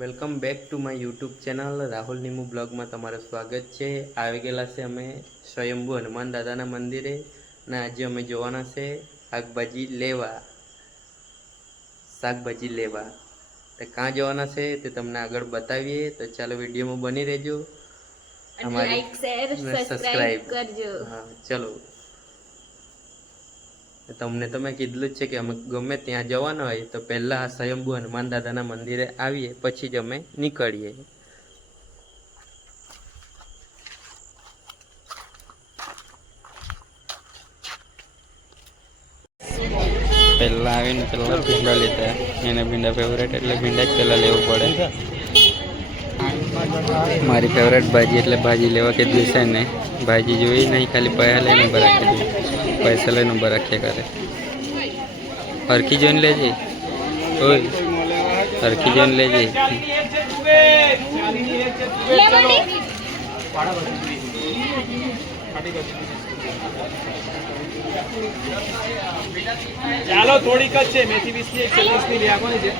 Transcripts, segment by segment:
Welcome back to my YouTube channel Rahul Nimu બ્લોગમાં તમારું સ્વાગત છે। આવી ગયેલા છે અમે સ્વયંભુ હનુમાન દાદાના મંદિરે અને આજે અમે જોવાના છે શાકભાજી લેવા તો ક્યાં જવાના છે તે તમને આગળ બતાવીએ। તો ચાલો વિડીયોમાં બની રહેજો, અમારી લાઈક શેર સબસ્ક્રાઇબ કરજો। હા ચલો, તમને તો મેં કીધું જ છે કે અમે ગમે ત્યાં જવાના હોય તો પહેલાં આ સ્વયંભુ હનુમાન દાદાના મંદિરે આવીએ પછી જ અમે નીકળીએ। પહેલાં આવીને પહેલાં ભીંડા લેતા, એને ભીંડા ફેવરેટ એટલે ભીંડા જ પહેલાં લેવું પડે। મારી ફેવરેટ ભાજી એટલે ભાજી લેવા કીધું છે ને, ભાજી જોઈ નહીં ખાલી પૈસા લઈને ઉભા રાખી દે, પૈસા લઈને ઉભા રાખ્યા કરે। હરખી જોઈને લેજે, ઓય હરખી જોઈને લેજે। ચાલો થોડીક જ છે, મેથી 20 ની 130 ની લેવાની છે।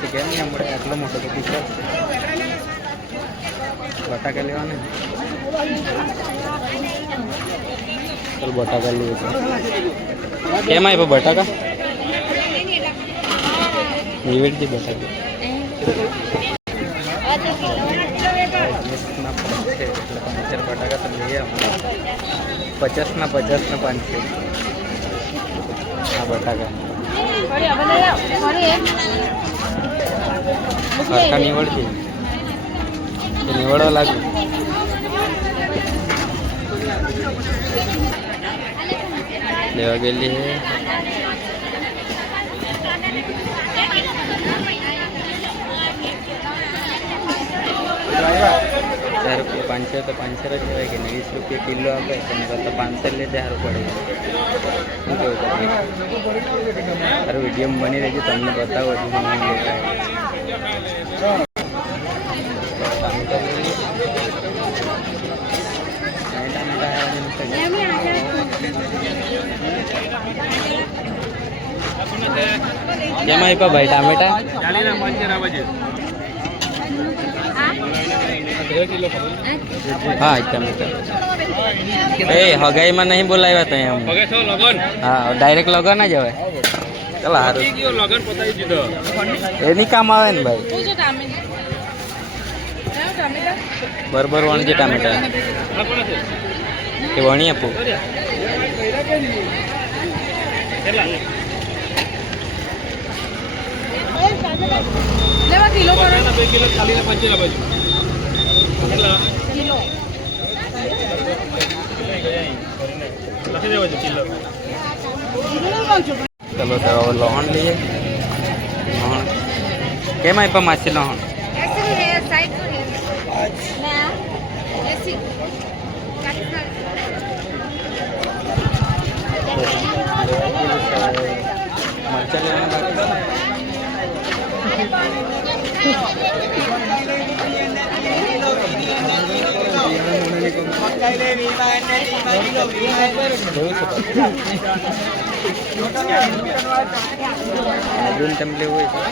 ચિકન નહીં હમણાં આટલો મોટો તો પીસ બટાકા લેવાના, ચાલ બટાકા લઈએ તો કેમ આપ્યો બટાકા નિવેડજી બટાકા એટલે 5 બટાકા તો લઈએ, 50 ના 5 આ બટાકા સરખા નીવડશે, નીવડવા લાગે લેવા ગયેલી હે। ₹4 500 તો 500 જ કહેવાય કે નહીં, 20 રૂપિયા કિલો આપે તમે કરતા 500 લેતે સારું પડે। શું કેવું સારું વિડીયોમાં બની રહેજો, તમને બતાવો હજુ કેમ આપ્યા ભાઈ ટામેટા? હા ટામેટા એ હગાઈમાં નહીં બોલાવ્યા ત્યાં, હા ડાયરેક્ટ લગન જ હવે ચાલો સારું એની કામ આવે ને ભાઈ। બરોબર વણજે ટામેટા કે વણી આપું? કિલો 2 કિલો ખાલી 50 બાજુ લખી દેવા કિલો। ચલો તો લહણ લઈએ। લહણ કેમ આપ્યા માસી લહણ? મરચા લેવાના બાકી તમે લેવું હોય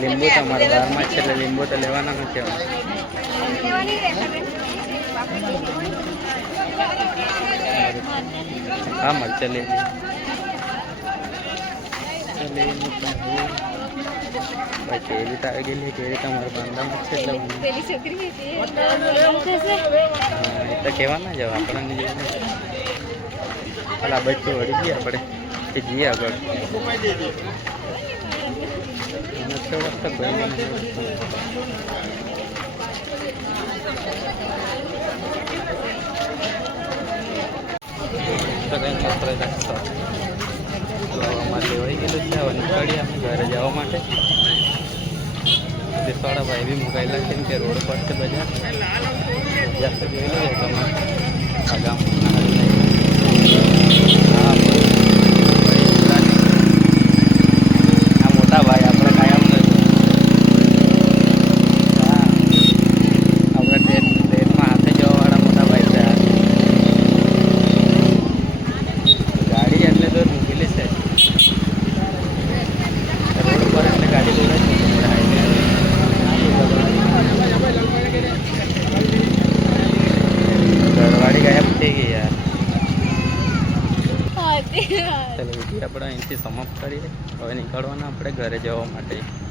લીંબુ તો અમારા ઘરમાં જ છે એટલે લીંબુ તો લેવાના નથી હવે। હા મરચા લઈ ભાઈ કેરી તો આવી ગયેલી, કેરી તો અમારા બાંધામાં છે એટલે એ તો કહેવાના જ આપણને જોઈને પેલા બચ્ચું વળી ગયા આપણે કે જઈએ આગળ અમારે લેવાઈ ગયેલું છે, હવે નીકળીએ અમે ઘરે જવા માટે। દેશવાળા ભાઈ બી મુકાયેલા છે કે રોડ પર છે બજાર જોઈ લો તમે આ ગામ અહીંથી સમાપ્ત કરીએ. હવે નીકળવાના આપણે ઘરે જવા માટે.